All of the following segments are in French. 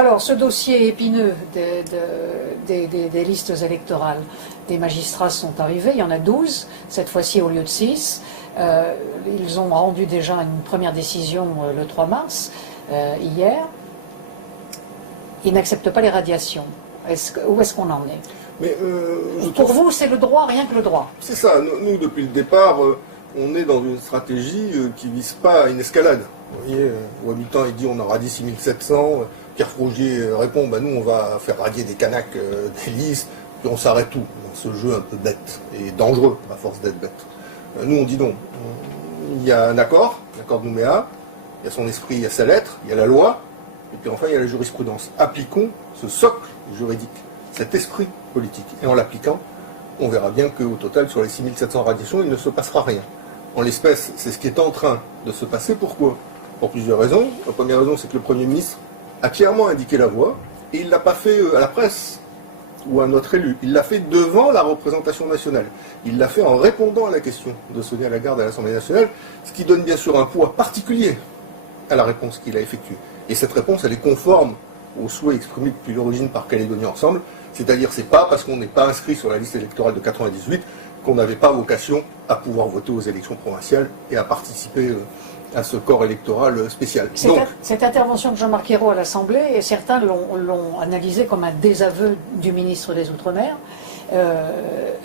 Alors, ce dossier épineux des listes électorales, des magistrats sont arrivés, il y en a 12, cette fois-ci au lieu de 6. Ils ont rendu déjà une première décision le 3 mars, hier. Ils n'acceptent pas les radiations. Où est-ce qu'on en est? Mais, pour vous, c'est le droit, rien que le droit. C'est ça. Nous, depuis le départ, on est dans une stratégie qui ne vise pas à une escalade. Vous voyez, au habitant, il dit on en radie 6700. Pierre Frogier répond nous, on va faire radier des canaques des listes, puis on s'arrête tout dans ce jeu un peu bête et dangereux, à force d'être bête. Nous, on dit non. Il y a un accord, l'accord de Nouméa, il y a son esprit, il y a sa lettre, il y a la loi, et puis enfin, il y a la jurisprudence. Appliquons ce socle juridique, cet esprit politique. Et en l'appliquant, on verra bien qu'au total, sur les 6700 radiations, il ne se passera rien. En l'espèce, c'est ce qui est en train de se passer. Pourquoi? Pour plusieurs raisons. La première raison, c'est que le Premier ministre a clairement indiqué la voie, et il ne l'a pas fait à la presse ou à notre élu. Il l'a fait devant la représentation nationale. Il l'a fait en répondant à la question de Sonia Lagarde à l'Assemblée nationale, ce qui donne bien sûr un poids particulier à la réponse qu'il a effectuée. Et cette réponse, elle est conforme aux souhaits exprimés depuis l'origine par Calédonie Ensemble, c'est-à-dire c'est pas parce qu'on n'est pas inscrit sur la liste électorale de 98 qu'on n'avait pas vocation à pouvoir voter aux élections provinciales et à participer à ce corps électoral spécial. Cette intervention de Jean-Marc Ayrault à l'Assemblée, et certains l'ont analysé comme un désaveu du ministre des Outre-mer,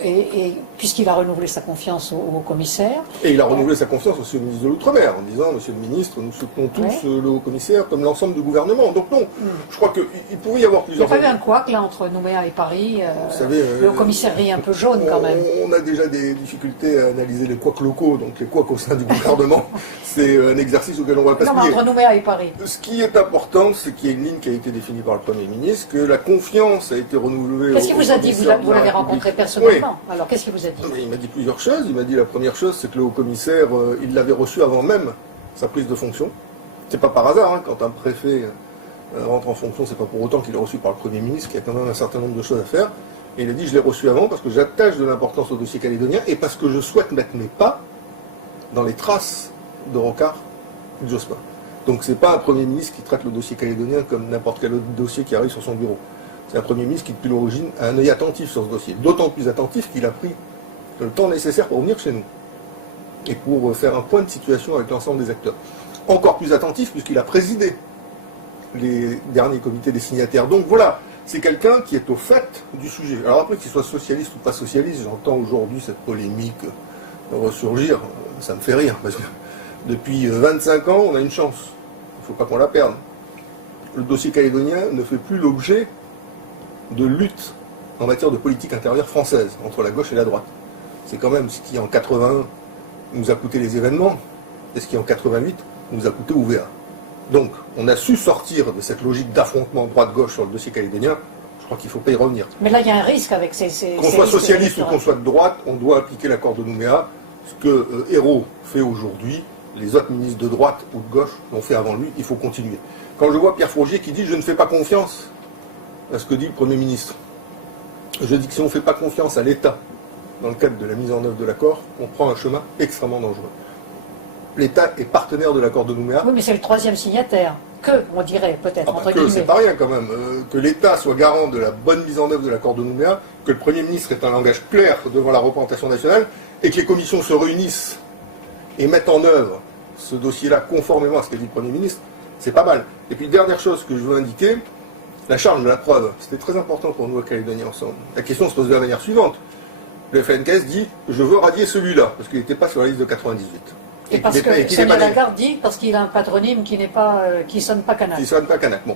et puisqu'il a renouvelé sa confiance au commissaire. Et il a renouvelé sa confiance aussi au ministre de l'Outre-mer, en disant, monsieur le ministre, nous soutenons tous le haut commissaire comme l'ensemble du gouvernement. Donc non, je crois qu'il pouvait y avoir plusieurs... Il n'y a pas eu un couac là entre Nouméa et Paris, vous savez, le haut commissaire rit un peu jaune quand même. On a déjà des difficultés à analyser les couacs locaux, donc les couacs au sein du gouvernement, c'est un exercice auquel on ne va pas se plier. Entre Nouméa et Paris. Ce qui est important, c'est qu'il y a une ligne qui a été définie par le Premier ministre, que la confiance a été renouvelée... Qu'est-ce qu'il vous a dit? Vous l'avez rencontré personnellement. Oui. Alors, qu'est-ce qu'il vous a dit? Il m'a dit plusieurs choses. Il m'a dit la première chose, c'est que le haut-commissaire, il l'avait reçu avant même sa prise de fonction. C'est pas par hasard, quand un préfet rentre en fonction, c'est pas pour autant qu'il est reçu par le Premier ministre, qu'il y a quand même un certain nombre de choses à faire. Et il a dit, je l'ai reçu avant parce que j'attache de l'importance au dossier calédonien et parce que je souhaite mettre mes pas dans les traces de Rocard et de Jospin. Donc c'est pas un Premier ministre qui traite le dossier calédonien comme n'importe quel autre dossier qui arrive sur son bureau. C'est un Premier ministre qui, depuis l'origine, a un œil attentif sur ce dossier. D'autant plus attentif qu'il a pris le temps nécessaire pour venir chez nous. Et pour faire un point de situation avec l'ensemble des acteurs. Encore plus attentif puisqu'il a présidé les derniers comités des signataires. Donc voilà, c'est quelqu'un qui est au fait du sujet. Alors après, qu'il soit socialiste ou pas socialiste, j'entends aujourd'hui cette polémique ressurgir. Ça me fait rire, parce que depuis 25 ans, on a une chance. Il ne faut pas qu'on la perde. Le dossier calédonien ne fait plus l'objet de lutte en matière de politique intérieure française, entre la gauche et la droite. C'est quand même ce qui, en 81, nous a coûté les événements, et ce qui, en 88, nous a coûté OVA. Donc, on a su sortir de cette logique d'affrontement droite-gauche sur le dossier calédonien. Je crois qu'il ne faut pas y revenir. Mais là, il y a un risque avec ces qu'on soit socialiste ou qu'on soit de droite, on doit appliquer l'accord de Nouméa. Ce que Ayrault fait aujourd'hui, les autres ministres de droite ou de gauche l'ont fait avant lui, il faut continuer. Quand je vois Pierre Frogier qui dit « je ne fais pas confiance », à ce que dit le Premier ministre. Je dis que si on ne fait pas confiance à l'État dans le cadre de la mise en œuvre de l'accord, on prend un chemin extrêmement dangereux. L'État est partenaire de l'accord de Nouméa. Oui, mais c'est le troisième signataire. Que, on dirait, peut-être, entre guillemets. C'est pas rien quand même. Que l'État soit garant de la bonne mise en œuvre de l'accord de Nouméa, que le Premier ministre ait un langage clair devant la représentation nationale, et que les commissions se réunissent et mettent en œuvre ce dossier-là conformément à ce qu'a dit le Premier ministre, c'est pas mal. Et puis, dernière chose que je veux indiquer, la charge de la preuve, c'était très important pour nous à Calédonie Ensemble. La question se pose de la manière suivante. Le FLNKS dit « je veux radier celui-là », parce qu'il n'était pas sur la liste de 98. Et parce que Sonia Lagarde dit, parce qu'il a un patronyme qui sonne pas Kanak. Qui sonne pas Kanak, bon.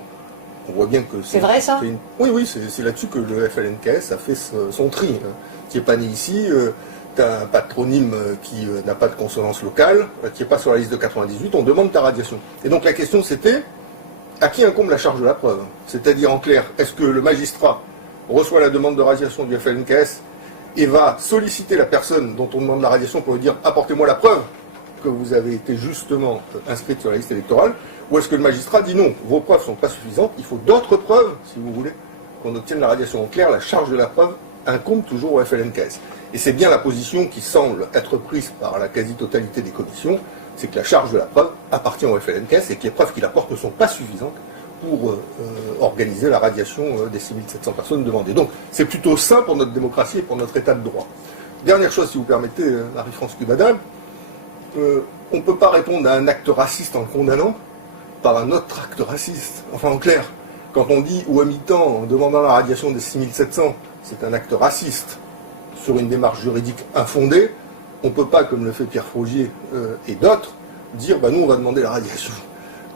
On voit bien que c'est vrai ça. Oui, c'est là-dessus que le FLNKS a fait son tri. Tu n'es pas né ici, tu as un patronyme qui n'a pas de consonance locale, tu n'es pas sur la liste de 98, on demande ta radiation. Et donc la question c'était, à qui incombe la charge de la preuve? C'est-à-dire, en clair, est-ce que le magistrat reçoit la demande de radiation du FLNKS et va solliciter la personne dont on demande la radiation pour lui dire « apportez-moi la preuve que vous avez été justement inscrite sur la liste électorale », ou est-ce que le magistrat dit « non, vos preuves ne sont pas suffisantes, il faut d'autres preuves, si vous voulez, qu'on obtienne la radiation ». En clair, la charge de la preuve incombe toujours au FLNKS. Et c'est bien la position qui semble être prise par la quasi-totalité des commissions, c'est que la charge de la preuve appartient au FLNKS et que les preuves qu'il apporte ne sont pas suffisantes pour organiser la radiation des 6700 personnes demandées. Donc c'est plutôt sain pour notre démocratie et pour notre état de droit. Dernière chose, si vous permettez, Marie-France Cubada, on ne peut pas répondre à un acte raciste en le condamnant par un autre acte raciste. Enfin, en clair, quand on dit ou à mi-temps, en demandant la radiation des 6700, c'est un acte raciste sur une démarche juridique infondée, on ne peut pas, comme le fait Pierre Frogier et d'autres, dire nous on va demander la radiation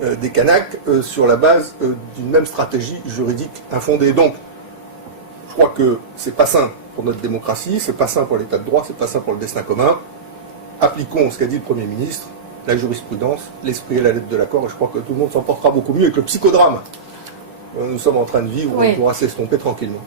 des Kanaks sur la base d'une même stratégie juridique infondée. Donc, je crois que c'est pas sain pour notre démocratie, c'est pas sain pour l'état de droit, c'est pas sain pour le destin commun. Appliquons ce qu'a dit le Premier ministre, la jurisprudence, l'esprit et la lettre de l'accord, et je crois que tout le monde s'en portera beaucoup mieux avec le psychodrame. Nous sommes en train de vivre, on pourra s'estomper tranquillement.